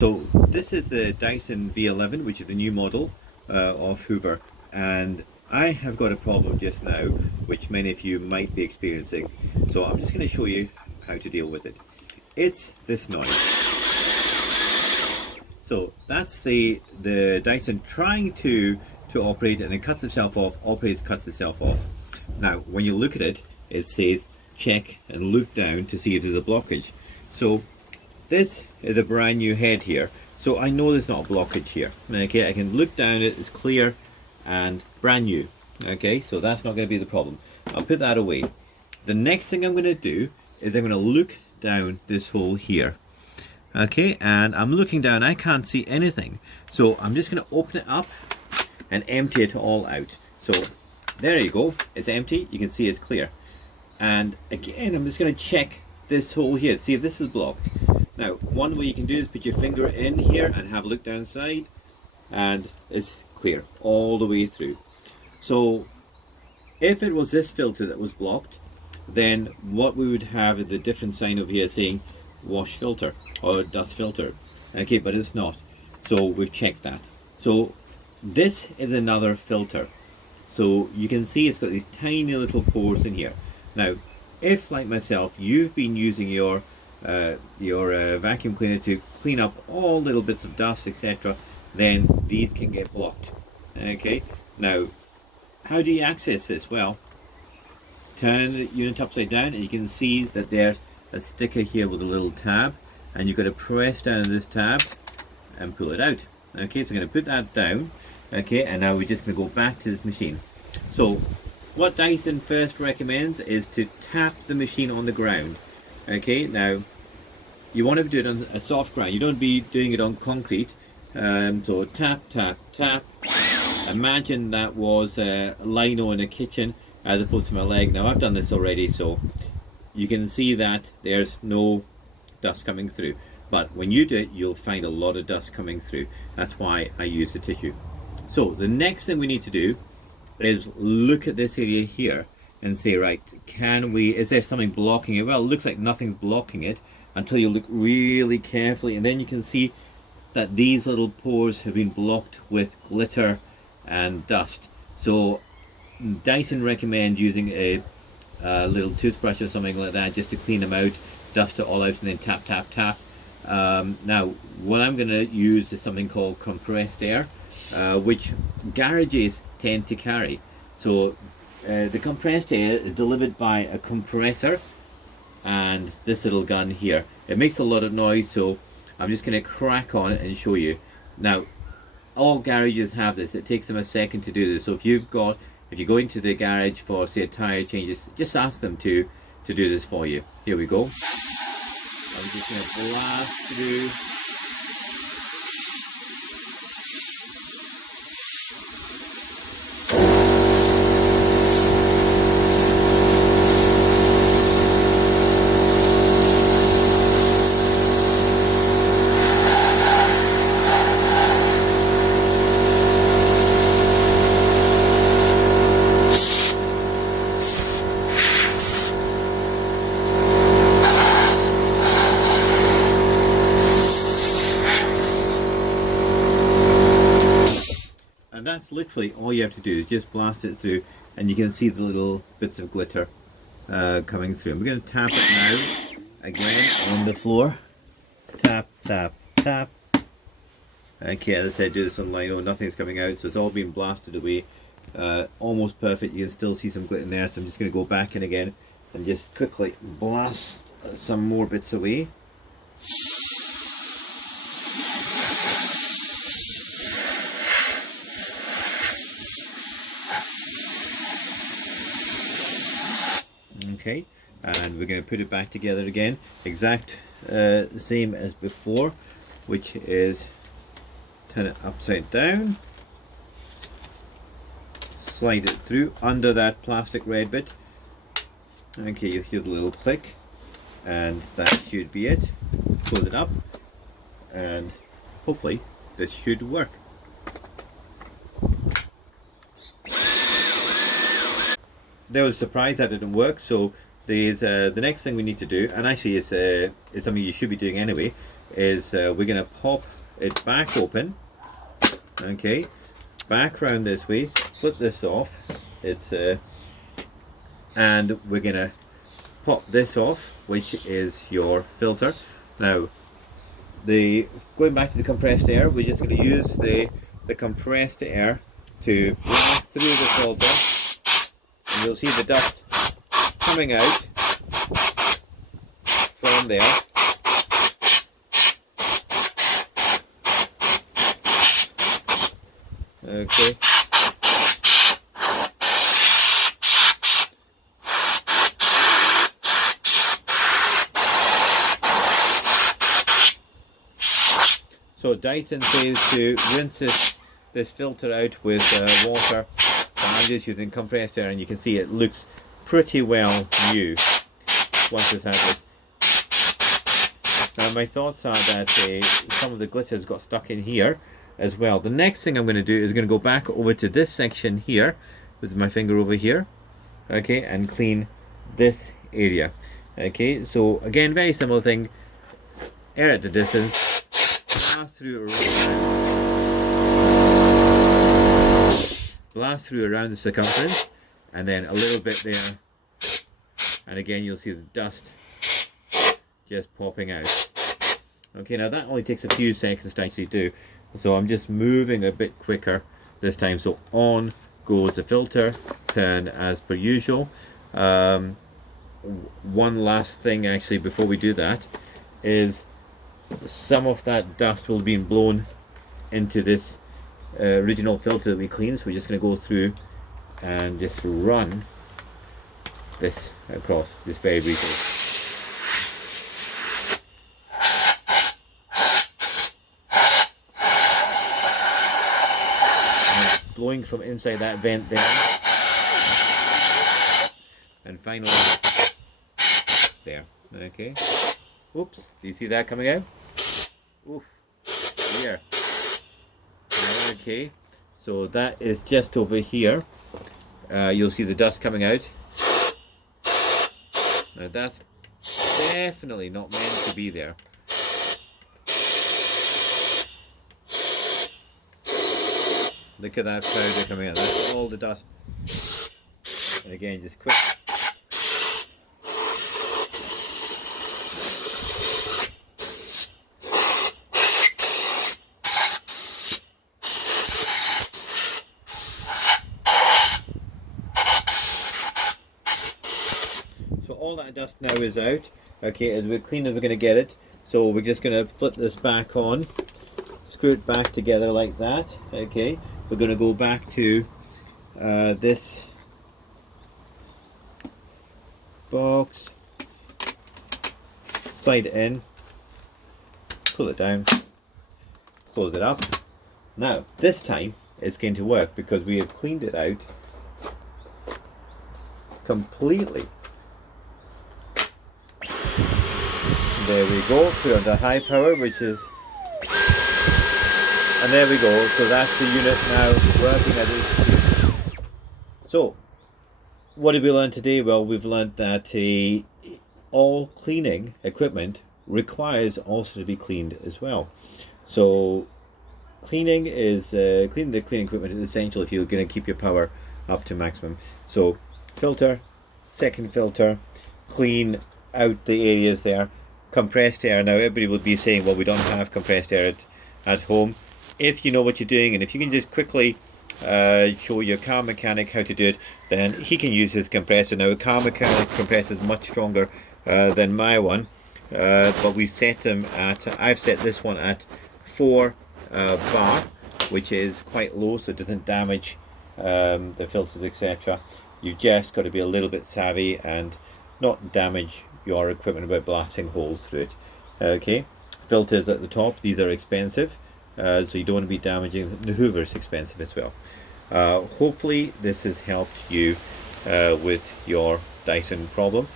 So this is the Dyson V11, which is the new model of Hoover, and I have got a problem just now, which many of you might be experiencing. So I'm just going to show you how to deal with it. It's this noise. So that's the Dyson trying to operate, and it cuts itself off, operates, cuts itself off. Now, when you look at it, it says check and look down to see if there's a blockage. So this is a brand new head here, so I know there's not a blockage here. Okay, I can look down it, it's clear and brand new. Okay, so that's not going to be the problem. I'll put that away. The next thing I'm going to do is I'm going to look down this hole here. Okay, and I'm looking down, I can't see anything. So I'm just going to open it up and empty it all out. So there you go, it's empty, you can see it's clear. And again, I'm just going to check this hole here, see if this is blocked. Now, one way you can do is put your finger in here and have a look down side, and it's clear all the way through. So if it was this filter that was blocked, then what we would have is the different sign over here saying wash filter or dust filter. Okay, but it's not. So we've checked that. So this is another filter. So you can see it's got these tiny little pores in here. Now, if like myself, you've been using your vacuum cleaner to clean up all little bits of dust, etc., then these can get blocked. Okay, now how do you access this? Well, turn the unit upside down and you can see that there's a sticker here with a little tab, and you've got to press down on this tab and pull it out. Okay, so I'm going to put that down. Okay, and now we're just going to go back to this machine. So what Dyson first recommends is to tap the machine on the ground. Okay, now you want to do it on a soft ground. You don't be doing it on concrete. So tap, tap, tap. Imagine that was a lino in a kitchen as opposed to my leg. Now I've done this already, so you can see that there's no dust coming through. But when you do it, you'll find a lot of dust coming through. That's why I use the tissue. So the next thing we need to do is look at this area here and say, right, is there something blocking it? Well, it looks like nothing's blocking it until you look really carefully, and then you can see that these little pores have been blocked with glitter and dust. So Dyson recommend using a little toothbrush or something like that just to clean them out, dust it all out, and then tap, tap, tap. Now, what I'm going to use is something called compressed air, which garages tend to carry. So the compressed air is delivered by a compressor and this little gun here. It makes a lot of noise, so I'm just going to crack on it and show you. Now, all garages have this. It takes them a second to do this. So if you go into the garage for, say, a tire changes, just ask them to do this for you. Here we go. I'm just going to blast through. And that's literally all you have to do is just blast it through, and you can see the little bits of glitter coming through. And we're going to tap it now again on the floor. Tap, tap, tap. Okay, as I said, do this on lino, nothing's coming out, so it's all been blasted away. Almost perfect. You can still see some glitter in there, so I'm just going to go back in again and just quickly blast some more bits away. Okay, and we're going to put it back together again, exact same as before, which is turn it upside down, slide it through under that plastic red bit. Okay, you hear the little click, and that should be it. Close it up, and hopefully this should work. There was a surprise that didn't work, so there's the next thing we need to do, and actually it's something you should be doing anyway, is we're going to pop it back open, okay, back round this way, flip this off, and we're going to pop this off, which is your filter. Now, going back to the compressed air, we're just going to use the compressed air to blast through the filter, and you'll see the dust coming out from there. Okay. So Dyson says to rinse this filter out with water. I'm just using compressed air, and you can see it looks pretty well new once it's had this. Now my thoughts are that some of the glitters got stuck in here as well. The next thing I'm going to do is going to go back over to this section here with my finger over here, okay, and clean this area. Okay, so again, very similar thing. Air at the distance, blast through around the circumference, and then a little bit there, and again you'll see the dust just popping out. Okay, now that only takes a few seconds to actually do, so I'm just moving a bit quicker this time. So on goes the filter, turn as per usual. One last thing actually before we do that is some of that dust will be blown into this original filter that we cleaned, so we're just going to go through and just run this across this very briefly. Blowing from inside that vent there, and finally there. Okay. Oops, do you see that coming out? Oof, here. Okay, so that is just over here. You'll see the dust coming out. Now that's definitely not meant to be there. Look at that powder coming out. That's all the dust. And again, just quick. So all that dust now is out. Okay, as we're clean as we're going to get it. So we're just going to flip this back on, screw it back together like that. Okay, we're going to go back to this box, slide it in, pull it down, close it up. Now this time it's going to work because we have cleaned it out completely. There we go, put it under high power, which is, and there we go. So that's the unit now working as it. So what did we learn today? Well, we've learned that all cleaning equipment requires also to be cleaned as well. So cleaning is cleaning the cleaning equipment is essential if you're going to keep your power up to maximum. So filter, second filter, clean out the areas there. Compressed air. Now everybody will be saying, well, we don't have compressed air at home. If you know what you're doing, and if you can just quickly show your car mechanic how to do it, then he can use his compressor. Now a car mechanic compressor is much stronger than my one, but we set them at, I've set this one at 4 bar, which is quite low, so it doesn't damage the filters, etc. You've just got to be a little bit savvy and not damage your equipment by blasting holes through it. Okay, filters at the top, these are expensive, so you don't want to be damaging. The Hoover's expensive as well. Hopefully this has helped you with your Dyson problem,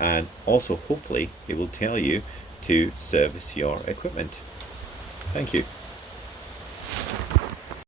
and also hopefully it will tell you to service your equipment. Thank you.